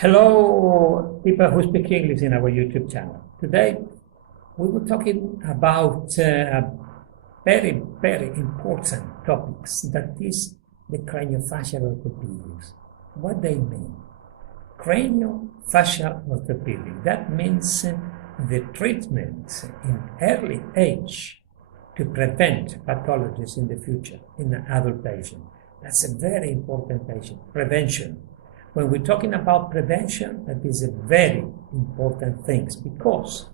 Hello, people who speak English in our YouTube channel. Today, we were talking about very, very important topics, that is the craniofacial orthopedics. What they mean? Craniofacial orthopedics, that means the treatment in early age to prevent pathologies in the future in an adult patient. That's a very important patient, prevention. When we're talking about prevention, that is a very important thing, because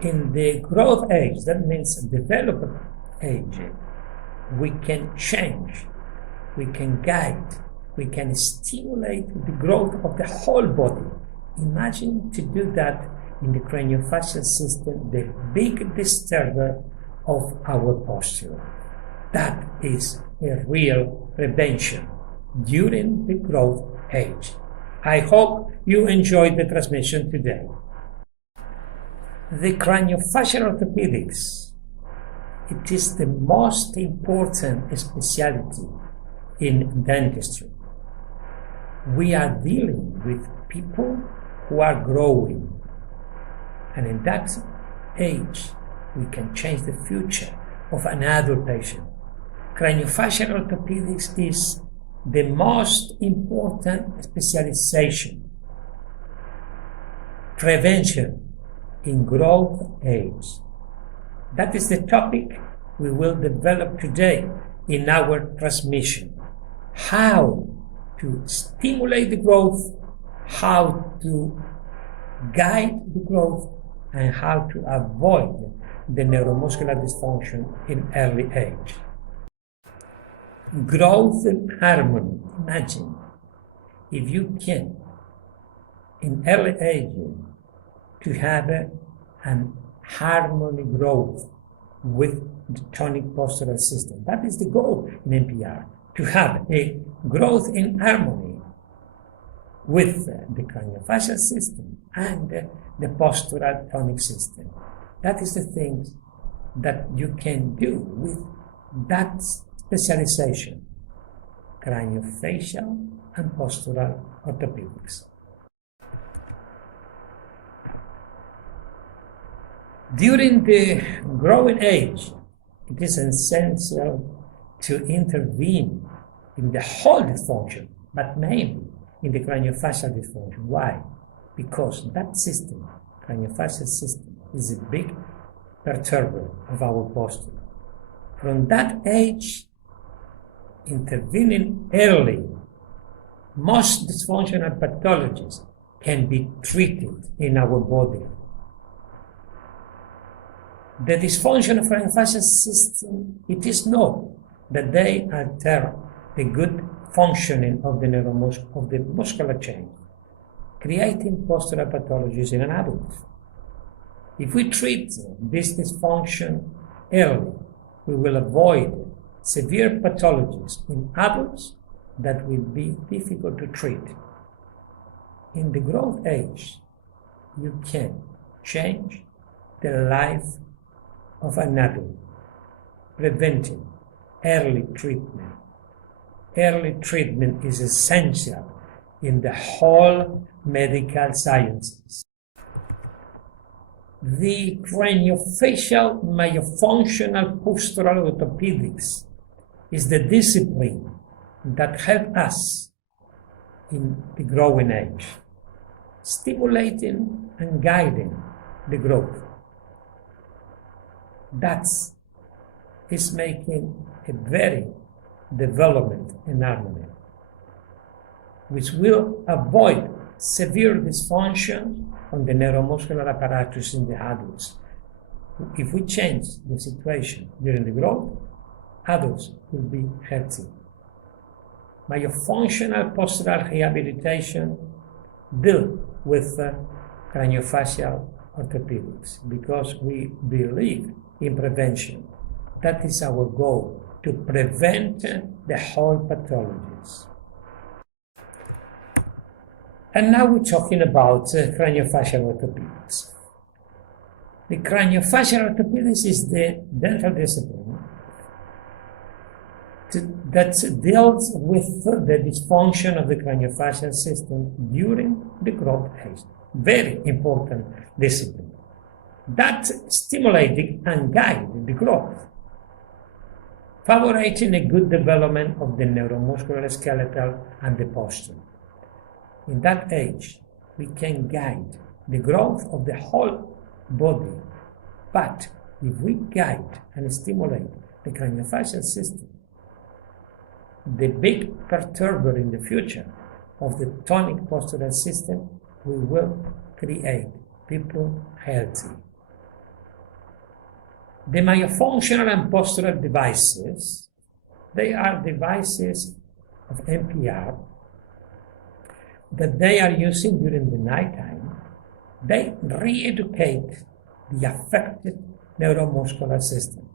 in the growth age, that means development age, we can change, we can guide, we can stimulate the growth of the whole body. Imagine to do that in the craniofacial system, the big disturber of our posture. That is a real prevention during the growth age. I hope you enjoyed the transmission today. The craniofacial orthopedics, it is the most important specialty in dentistry. We are dealing with people who are growing, and in that age, we can change the future of an adult patient. Craniofacial orthopedics is the most important specialization. Prevention in growth age. That is the topic we will develop today in our transmission. How to stimulate the growth, how to guide the growth, and how to avoid the neuromuscular dysfunction in early age. Growth and harmony. Imagine if you can, in early age, to have an harmony growth with the tonic postural system. That is the goal in NPR, to have a growth in harmony with the craniofacial system and the postural tonic system. That is the things that you can do with that specialization, craniofacial and postural orthopedics. During the growing age, it is essential to intervene in the whole dysfunction, but mainly in the craniofacial dysfunction. Why? Because that system, craniofacial system, is a big perturber of our posture. From that age, intervening early, most dysfunctional pathologies can be treated in our body. The dysfunction of the craniofacial system, it is known that they alter the good functioning of the muscular chain, creating postural pathologies in an adult. If we treat this dysfunction early, we will avoid severe pathologies in adults that will be difficult to treat. In the growth age, you can change the life of an adult, preventing early treatment. Early treatment is essential in the whole medical sciences. The craniofacial myofunctional postural orthopedics is the discipline that helps us in the growing age, stimulating and guiding the growth. That is making a very development in harmony, which will avoid severe dysfunction on the neuromuscular apparatus in the adults. If we change the situation during the growth, adults will be healthy. Myofunctional postural rehabilitation deal with craniofacial orthopedics because we believe in prevention. That is our goal, to prevent the whole pathologies. And now we're talking about craniofacial orthopedics. The craniofacial orthopedics is the dental discipline that deals with the dysfunction of the craniofacial system during the growth age. Very important discipline. That stimulated and guided the growth, favoring a good development of the neuromuscular, skeletal, and the posture. In that age, we can guide the growth of the whole body, but if we guide and stimulate the craniofacial system, the big perturber in the future of the tonic postural system, we will create people healthy. The myofunctional and postural devices, they are devices of NPR that they are using during the nighttime. They re-educate the affected neuromuscular system,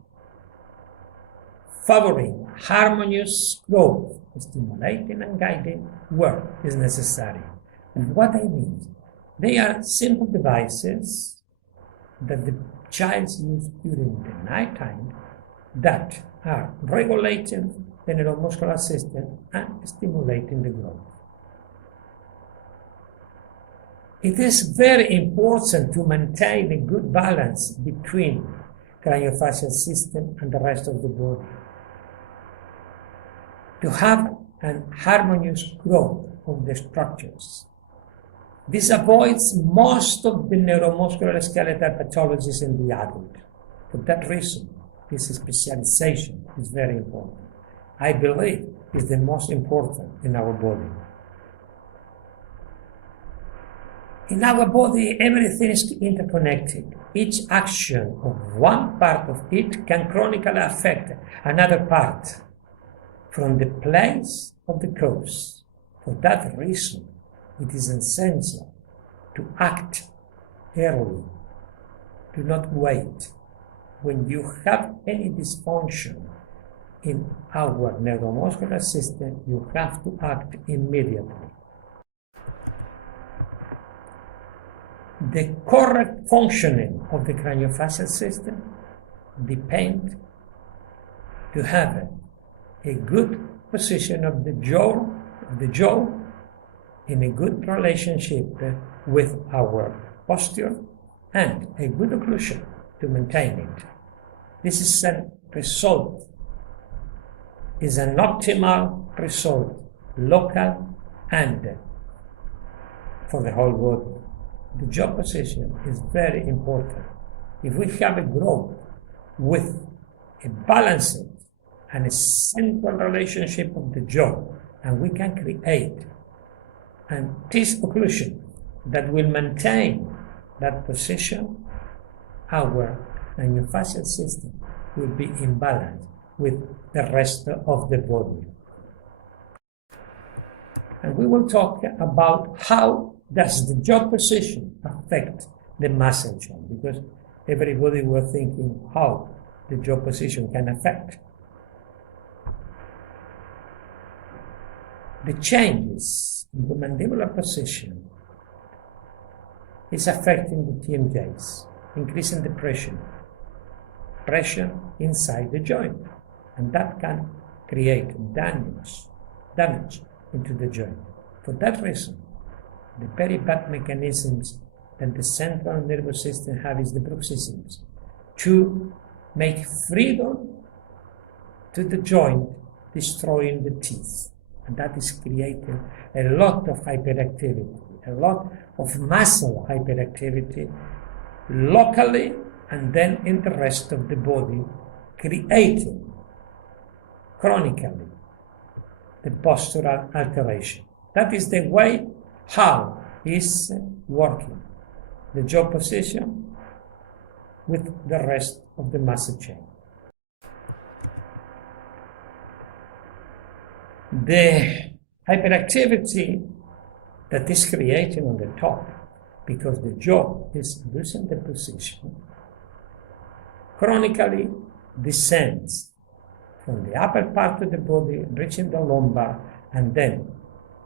favoring harmonious growth, stimulating and guiding where is necessary. And what I mean, they are simple devices that the child uses during the nighttime that are regulating the neuromuscular system and stimulating the growth. It is very important to maintain a good balance between craniofacial system and the rest of the body, to have an harmonious growth of the structures. This avoids most of the neuromuscular skeletal pathologies in the adult. For that reason, this specialization is very important. I believe it's the most important in our body. In our body, everything is interconnected. Each action of one part of it can chronically affect another part from the place of the cause. For that reason, it is essential to act early. Do not wait. When you have any dysfunction in our neuromuscular system, you have to act immediately. The correct functioning of the craniofacial system depends to have a good position of the jaw in a good relationship with our posture and a good occlusion to maintain it. This is an result, is an optimal result, local and for the whole body. The jaw position is very important. If we have a growth with a balanced and a central relationship of the jaw, and we can create an teeth occlusion that will maintain that position, our craniofacial system will be in balance with the rest of the body. And we will talk about how does the jaw position affect the muscle chain, because everybody was thinking how the jaw position can affect. The changes in the mandibular position is affecting the TMJs, increasing the pressure inside the joint, and that can create damage into the joint. For that reason, the very bad mechanisms that the central nervous system have is the bruxisms, to make freedom to the joint, destroying the teeth. And that is creating a lot of hyperactivity, a lot of muscle hyperactivity locally and then in the rest of the body, creating chronically the postural alteration. That is the way how is working the jaw position with the rest of the muscle chain. The hyperactivity that is created on the top, because the jaw is losing the position, chronically descends from the upper part of the body, reaching the lumbar, and then,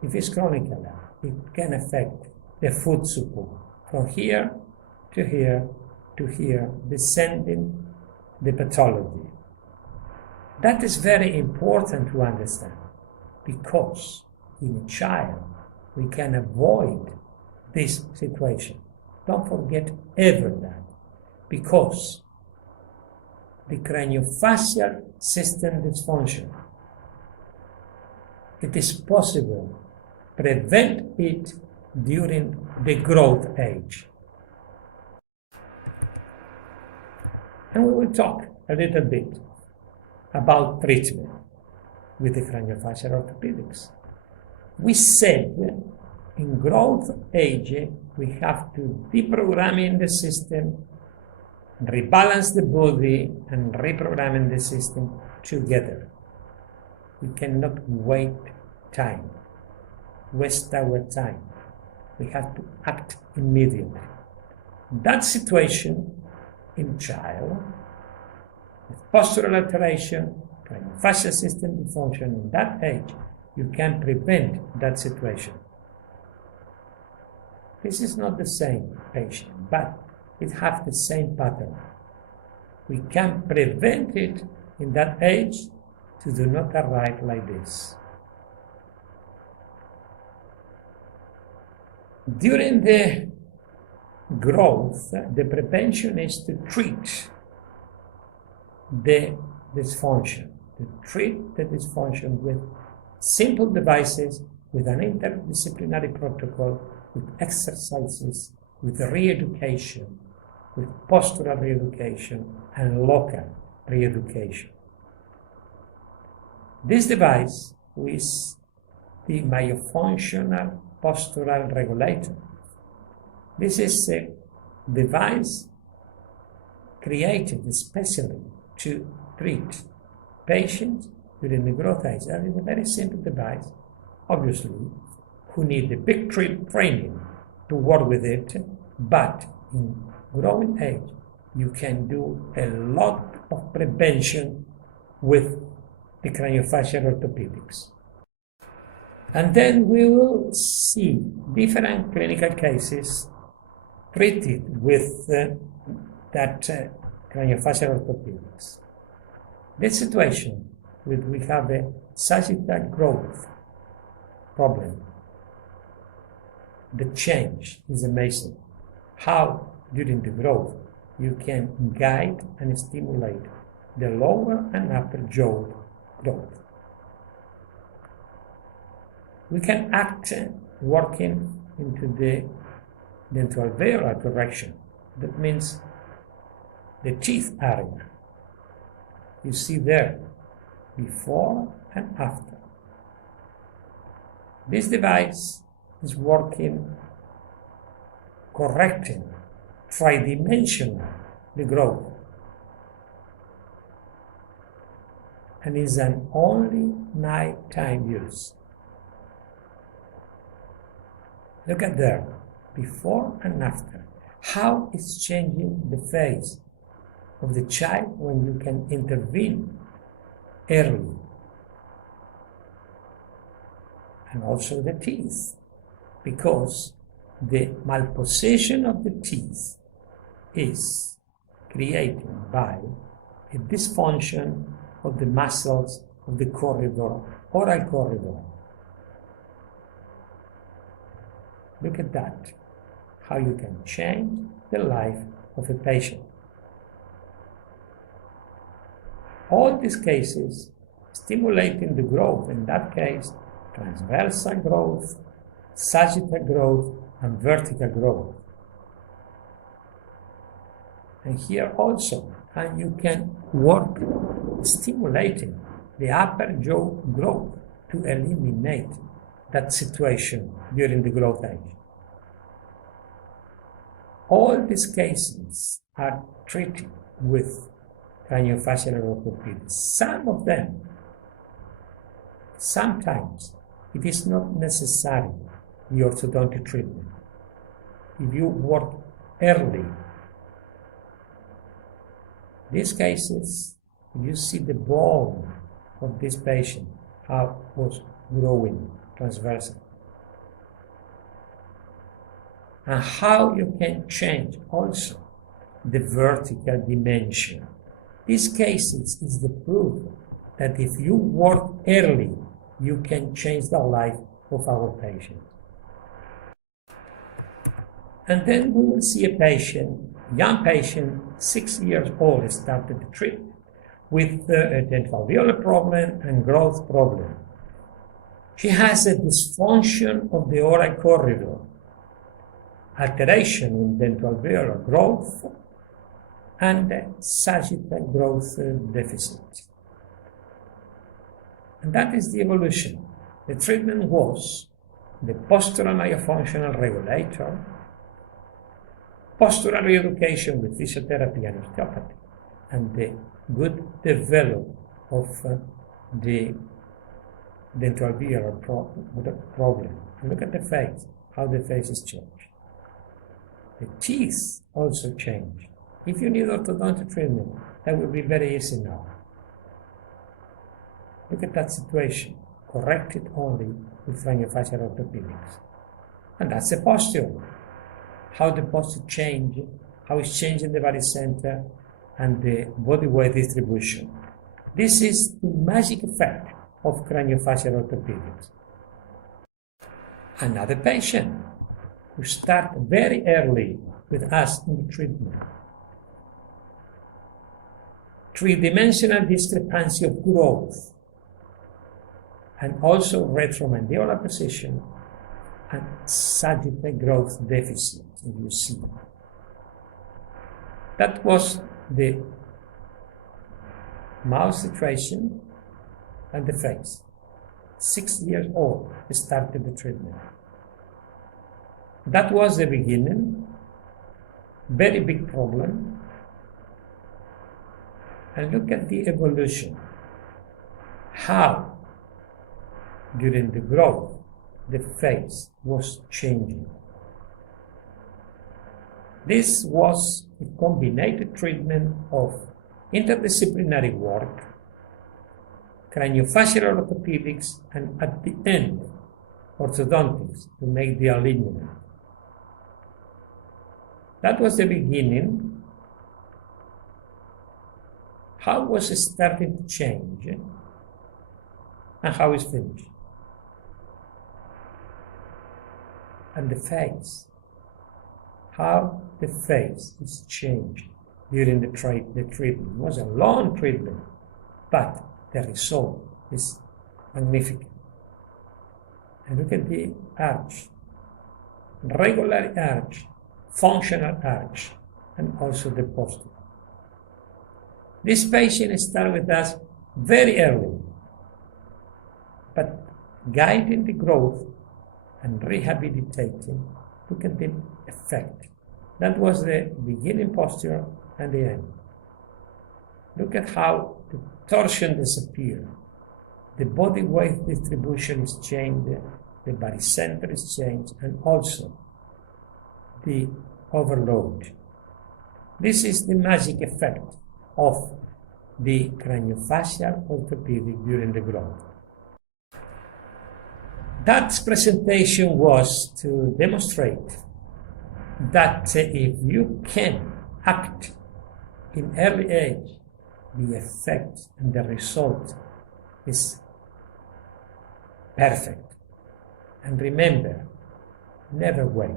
if it's chronical, it can affect the foot support from here to here to here, descending the pathology. That is very important to understand, because in a child we can avoid this situation. Don't forget ever that, because the craniofacial system dysfunction, it is possible to prevent it during the growth age. And we will talk a little bit about treatment with the craniofacial orthopedics. We said in growth age we have to deprogram the system, rebalance the body, and reprogramming the system together. We cannot waste our time. We have to act immediately. That situation in child with postural alteration, craniofacial system dysfunction in that age, you can prevent that situation. This is not the same patient, but it has the same pattern. We can prevent it in that age to do not arrive like this. During the growth, the prevention is to treat the dysfunction, to treat the dysfunction with simple devices, with an interdisciplinary protocol, with exercises, with re-education, with postural re-education and local re-education. This device is the myofunctional postural regulator. This is a device created especially to treat patients during the growth age. That is a very simple device, obviously, who need a big training to work with it, but in growing age, you can do a lot of prevention with the craniofacial orthopedics. And then we will see different clinical cases treated with that craniofacial orthopedics. This situation, we have a sagittal growth problem. The change is amazing. How, during the growth, you can guide and stimulate the lower and upper jaw growth. We can act working into the dentoalveolar correction. That means the teeth area. You see there, before and after. This device is working, correcting tridimensional the growth, and is an only nighttime use. Look at there, before and after. How it's changing the face of the child when you can intervene early. And also the teeth, because the malposition of the teeth is created by a dysfunction of the muscles of the corridor, oral corridor. Look at that, how you can change the life of a patient. All these cases stimulating the growth, in that case, transversal growth, sagittal growth, and vertical growth. And here also, and you can work stimulating the upper jaw growth to eliminate that situation during the growth age. All these cases are treated with craniofacial orthopedics. Some of them, sometimes, it is not necessary the orthodontic treatment. If you work early, these cases, you see the bone of this patient, how it was growing transversal. And how you can change also the vertical dimension. These cases is the proof that if you work early, you can change the life of our patient. And then we will see a patient, young patient, 6 years old, started the treatment with a dental alveolar problem and growth problem. She has a dysfunction of the oral corridor, alteration in dental alveolar growth, and sagittal growth deficit. And that is the evolution. The treatment was the postural myofunctional regulator, postural reeducation with physiotherapy and osteopathy, and the good development of the dental alveolar problem. And look at the face, how the face is changed. The teeth also change. If you need orthodontic treatment, that will be very easy now. Look at that situation, corrected only with craniofacial orthopedics. And that's the posture. How the posture change, how it's changing the body center and the body weight distribution. This is the magic effect of craniofacial orthopedics. Another patient who started very early with us in the treatment. Three-dimensional discrepancy of growth, and also retromandibular position and sagittal growth deficit, you see. That was the mouth situation and the face. 6 years old, started the treatment. That was the beginning, very big problem. And look at the evolution. How, during the growth, the face was changing. This was a combined treatment of interdisciplinary work, craniofacial orthopedics, and at the end, orthodontics to make the alignment. That was the beginning. How was it starting to change and how it's finished? And the face, how the face is changed during the treatment. It was a long treatment, but the result is magnificent. And look at the arch, regular arch, functional arch, and also the posture. This patient started with us very early, but guiding the growth and rehabilitating, look at the effect. That was the beginning posture and the end. Look at how the torsion disappeared. The body weight distribution is changed, the body center is changed, and also the overload. This is the magic effect of the craniofacial orthopedic during the growth. That presentation was to demonstrate that if you can act in early age, the effect and the result is perfect. And remember, never wait.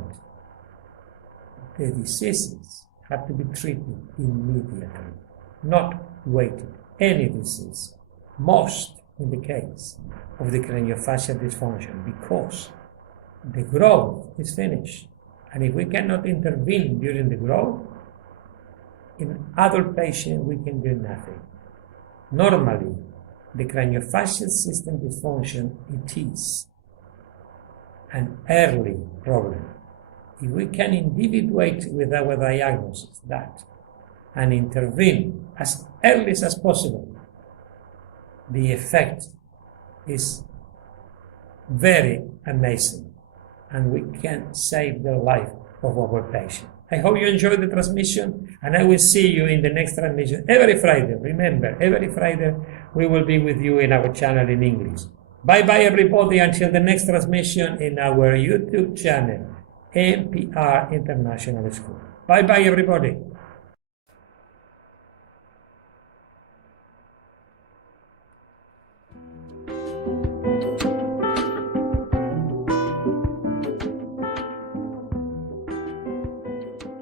The diseases have to be treated immediately, not waiting. Any disease, most in the case of the craniofacial dysfunction, because the growth is finished. And if we cannot intervene during the growth, in adult patients we can do nothing. Normally, the craniofacial system dysfunction, it is an early problem. If we can individuate with our diagnosis that and intervene as early as possible, the effect is very amazing, and we can save the life of our patient. I hope you enjoyed the transmission, and I will see you in the next transmission every Friday. Remember, every Friday we will be with you in our channel in English. Bye-bye, everybody, until the next transmission in our YouTube channel, R.M.P International School. Bye-bye, everybody.